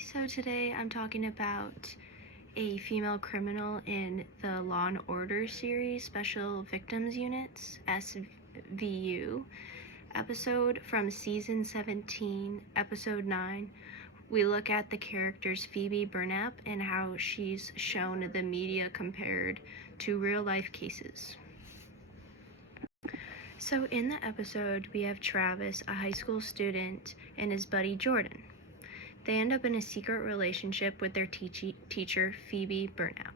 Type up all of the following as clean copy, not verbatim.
So today I'm talking about a female criminal in the Law & Order series, Special Victims Units, SVU, episode from Season 17, Episode 9. We look at the characters Phoebe Burnap and how she's shown the media compared to real-life cases. So in the episode, we have Travis, a high school student, and his buddy Jordan. They end up in a secret relationship with their teacher, Phoebe Burnap.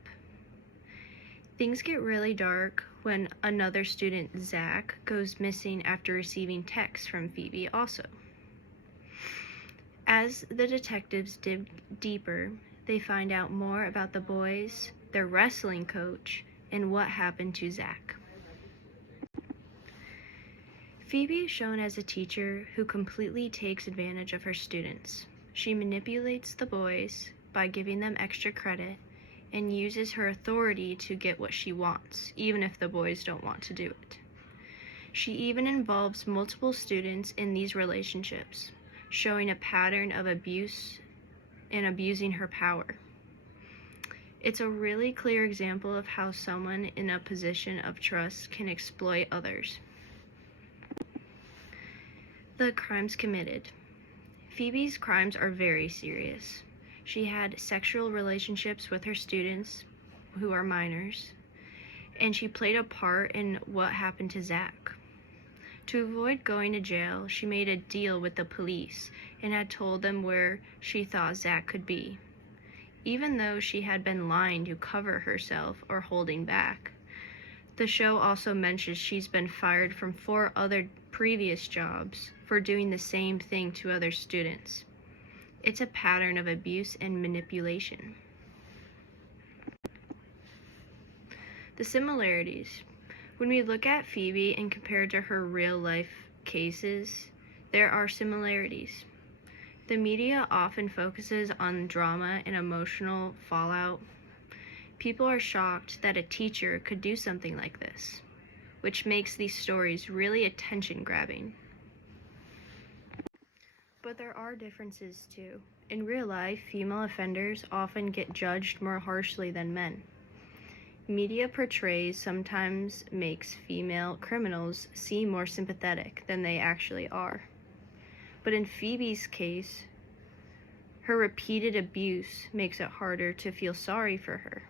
Things get really dark when another student, Zach, goes missing after receiving texts from Phoebe also. As the detectives dig deeper, they find out more about the boys, their wrestling coach, and what happened to Zach. Phoebe is shown as a teacher who completely takes advantage of her students. She manipulates the boys by giving them extra credit and uses her authority to get what she wants, even if the boys don't want to do it. She even involves multiple students in these relationships, showing a pattern of abuse and abusing her power. It's a really clear example of how someone in a position of trust can exploit others. The crimes committed. Phoebe's crimes are very serious. She had sexual relationships with her students, who are minors, and she played a part in what happened to Zach. To avoid going to jail, she made a deal with the police and had told them where she thought Zach could be. Even though she had been lying to cover herself or holding back, the show also mentions she's been fired from 4 other previous jobs for doing the same thing to other students. It's a pattern of abuse and manipulation. The similarities. When we look at Phoebe and compare to her real-life cases, there are similarities. The media often focuses on drama and emotional fallout. People are shocked that a teacher could do something like this, which makes these stories really attention-grabbing. But there are differences too. In real life, female offenders often get judged more harshly than men. Media portrays sometimes makes female criminals seem more sympathetic than they actually are. But in Phoebe's case, her repeated abuse makes it harder to feel sorry for her.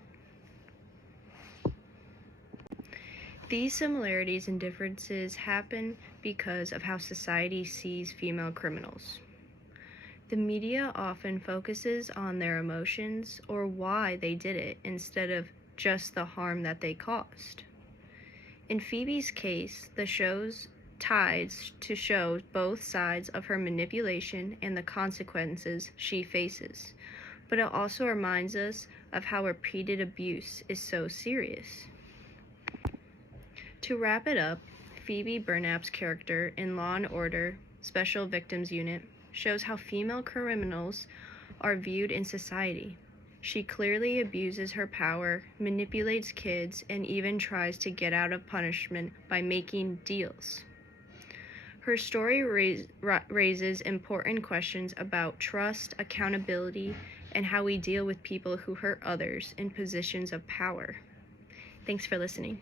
These similarities and differences happen because of how society sees female criminals. The media often focuses on their emotions or why they did it instead of just the harm that they caused. In Phoebe's case, the show's tries to show both sides of her manipulation and the consequences she faces, but it also reminds us of how repeated abuse is so serious. To wrap it up, Phoebe Burnap's character in Law & Order Special Victims Unit shows how female criminals are viewed in society. She clearly abuses her power, manipulates kids, and even tries to get out of punishment by making deals. Her story raises important questions about trust, accountability, and how we deal with people who hurt others in positions of power. Thanks for listening.